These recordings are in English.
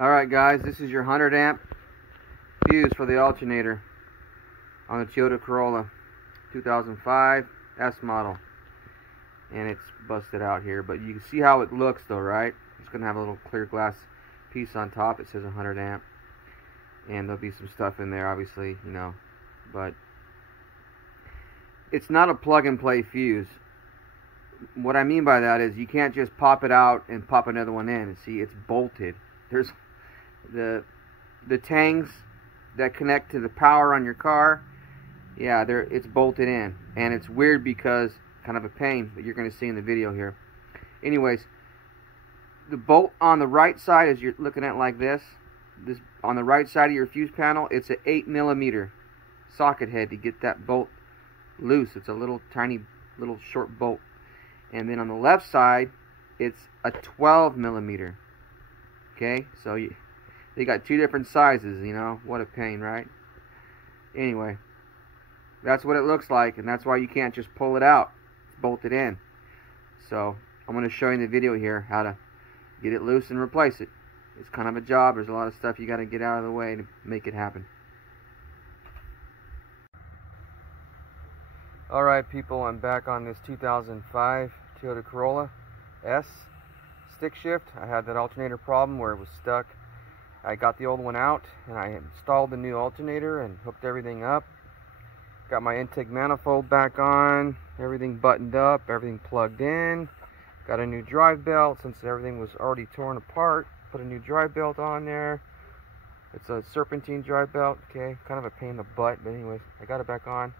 Alright guys, this is your 100 amp fuse for the alternator on the Toyota Carolla 2005 S model. And it's busted out here, but you can see how it looks though, right? It's going to have a little clear glass piece on top. It says 100 amp. And there'll be some stuff in there, obviously, you know. But it's not a plug and play fuse. What I mean by that is you can't just pop it out and pop another one in. See, it's bolted. There's the tangs that connect to the power on your car. Yeah, it's bolted in, and it's weird because kind of a pain that you're going to see in the video here. Anyways, the bolt on the right side, as you're looking at like this on the right side of your fuse panel, it's an 8mm socket head to get that bolt loose. It's a little tiny little short bolt. And then on the left side, it's a 12mm. Okay, so they got two different sizes, you know. What a pain, right? Anyway, that's what it looks like, and that's why you can't just pull it out. It's bolted in. So I'm going to show you in the video here how to get it loose and replace it. It's kind of a job. There's a lot of stuff you got to get out of the way to make it happen. Alright people, I'm back on this 2005 Toyota Carolla S stick shift. I had that alternator problem where it was stuck. I got the old one out and I installed the new alternator and hooked everything up. Got my intake manifold back on, everything buttoned up, everything plugged in. Got a new drive belt since everything was already torn apart. Put a new drive belt on there. It's a serpentine drive belt, okay, kind of a pain in the butt, but anyways, I got it back on.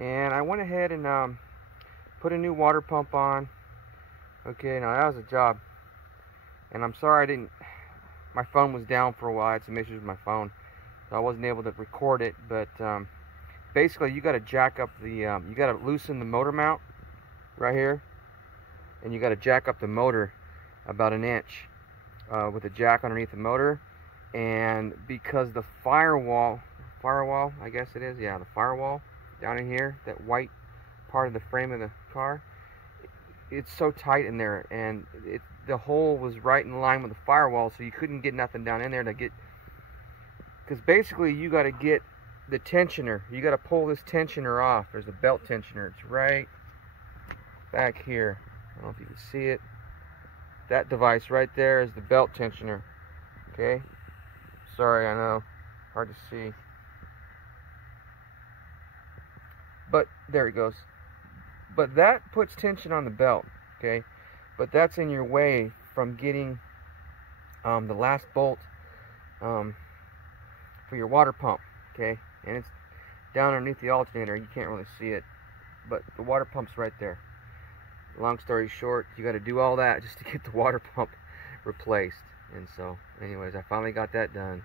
And I went ahead and put a new water pump on. Okay, now that was a job. And I'm sorry my phone was down for a while. I had some issues with my phone, so I wasn't able to record it. But basically, you got to jack up the, you got to loosen the motor mount right here, and you got to jack up the motor about an inch with a jack underneath the motor. And because the firewall, I guess it is, yeah, the firewall down in here, that white part of the frame of the car, it's so tight in there, and the hole was right in line with the firewall, so you couldn't get nothing down in there to get, because basically you got to get the tensioner, you got to pull this tensioner off. There's a belt tensioner, it's right back here. I don't know if you can see it. That device right there is the belt tensioner. Okay, sorry, I know, hard to see, but there it goes. But that puts tension on the belt, okay? But that's in your way from getting the last bolt for your water pump, okay? And it's down underneath the alternator. You can't really see it, but the water pump's right there. Long story short, you got to do all that just to get the water pump replaced. And so, anyways, I finally got that done.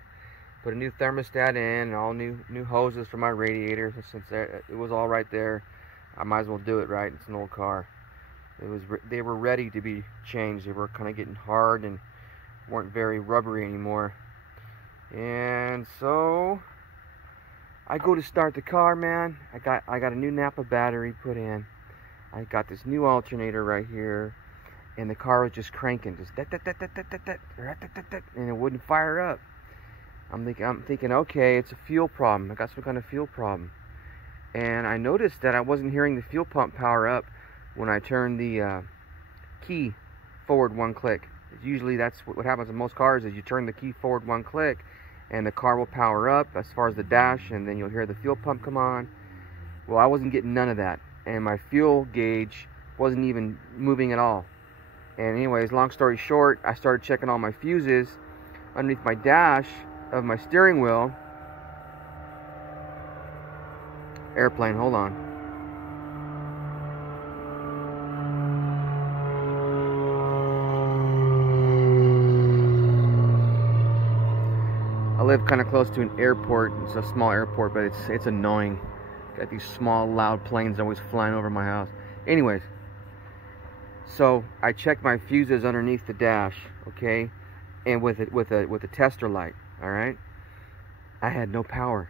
Put a new thermostat in, and all new hoses for my radiator. Since it was all right there, I might as well do it, right? It's an old car. They were ready to be changed. They were kind of getting hard and weren't very rubbery anymore. And so I go to start the car, man. I got a new Napa battery put in. I got this new alternator right here, and the car was just cranking, just and it wouldn't fire up. I'm thinking, okay, it's a fuel problem. I got some kind of fuel problem. And I noticed that I wasn't hearing the fuel pump power up when I turned the key forward one click. Usually that's what happens in most cars, is you turn the key forward one click and the car will power up as far as the dash, and then you'll hear the fuel pump come on. Well, I wasn't getting none of that, and my fuel gauge wasn't even moving at all. And anyways, long story short, I started checking all my fuses underneath my dash of my steering wheel. Airplane, hold on. I live kind of close to an airport. It's a small airport, but it's annoying. Got these small, loud planes always flying over my house. Anyways, so I checked my fuses underneath the dash, okay, and with a tester light. All right, I had no power.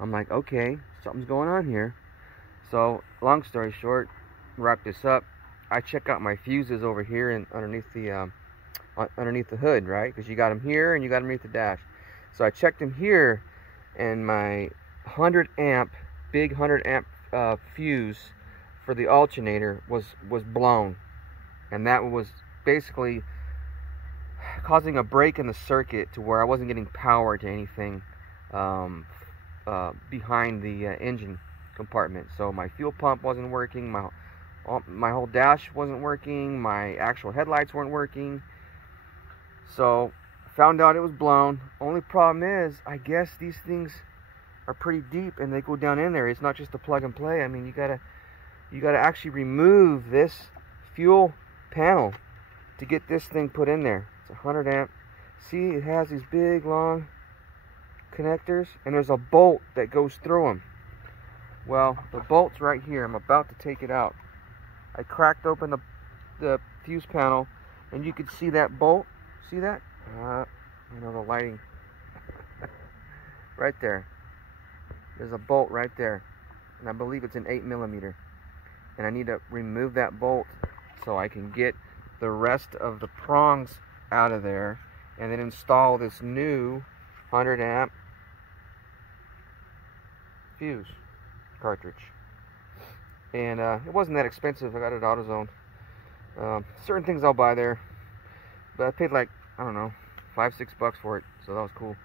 I'm like, okay, something's going on here. So, long story short, wrap this up. I check out my fuses over here and underneath the underneath the hood, right? Because you got them here and you got them underneath the dash. So I checked them here, and my 100 amp, big 100 amp fuse for the alternator was blown, and that was basically causing a break in the circuit to where I wasn't getting power to anything behind the engine compartment. So my fuel pump wasn't working, my whole dash wasn't working, my actual headlights weren't working. So I found out it was blown. Only problem is, I guess these things are pretty deep and they go down in there. It's not just a plug and play. I mean, you gotta actually remove this fuel panel to get this thing put in there. It's 100 amp. See, it has these big long connectors, and there's a bolt that goes through them. Well, the bolt's right here. I'm about to take it out. I cracked open the fuse panel, and you could see that bolt. See that? You know, the lighting. Right there. There's a bolt right there, and I believe it's an 8mm. And I need to remove that bolt so I can get the rest of the prongs out of there, and then install this new 100 amp fuse cartridge. And it wasn't that expensive. I got it at AutoZone. Certain things I'll buy there, but I paid like, I don't know, $5-6 for it, so that was cool.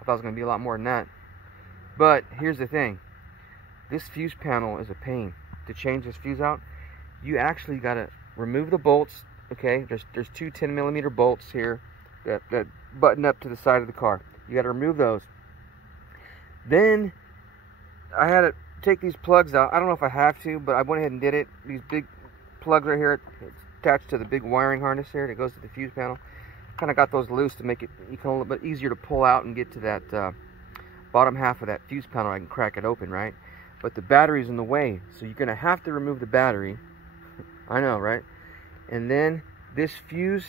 I thought it was going to be a lot more than that. But here's the thing, this fuse panel is a pain. To change this fuse out, you actually got to remove the bolts. Okay, there's two 10mm bolts here that button up to the side of the car. You got to remove those. Then I had to take these plugs out. I don't know if I have to, but I went ahead and did it. These big plugs right here, it's attached to the big wiring harness here that goes to the fuse panel. Kind of got those loose to make it a little bit easier to pull out and get to that bottom half of that fuse panel. I can crack it open, right? But the battery's in the way, so you're gonna have to remove the battery. I know, right? And then this fuse,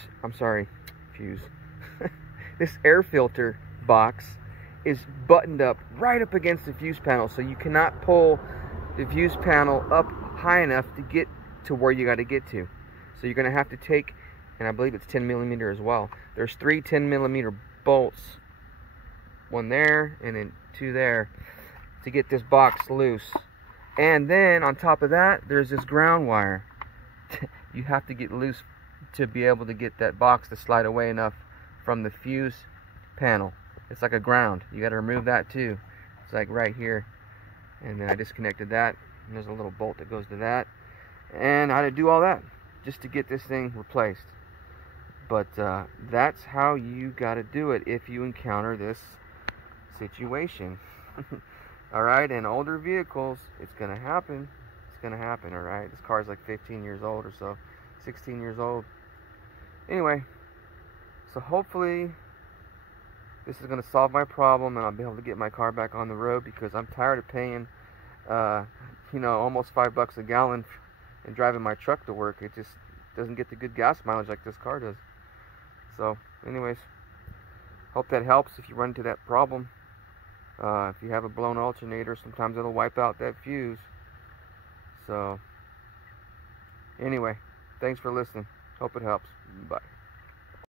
this air filter box is buttoned up right up against the fuse panel, so you cannot pull the fuse panel up high enough to get to where you got to get to. So you're gonna have to take, and I believe it's 10mm as well. There's 3 10mm bolts, one there and then 2 there, to get this box loose. And then on top of that, there's this ground wire. You have to get loose to be able to get that box to slide away enough from the fuse panel. It's like a ground. You got to remove that too. It's like right here. And then I disconnected that, and there's a little bolt that goes to that. And I had to do all that just to get this thing replaced. But that's how you got to do it if you encounter this situation. Alright, in older vehicles, it's going to happen. It's going to happen, alright? This car's like 15 years old or so. 16 years old. Anyway, so hopefully this is going to solve my problem, and I'll be able to get my car back on the road, because I'm tired of paying, you know, almost $5 a gallon and driving my truck to work. It just doesn't get the good gas mileage like this car does. So, anyways, hope that helps if you run into that problem. If you have a blown alternator, sometimes it'll wipe out that fuse. So, anyway, thanks for listening. Hope it helps. Bye.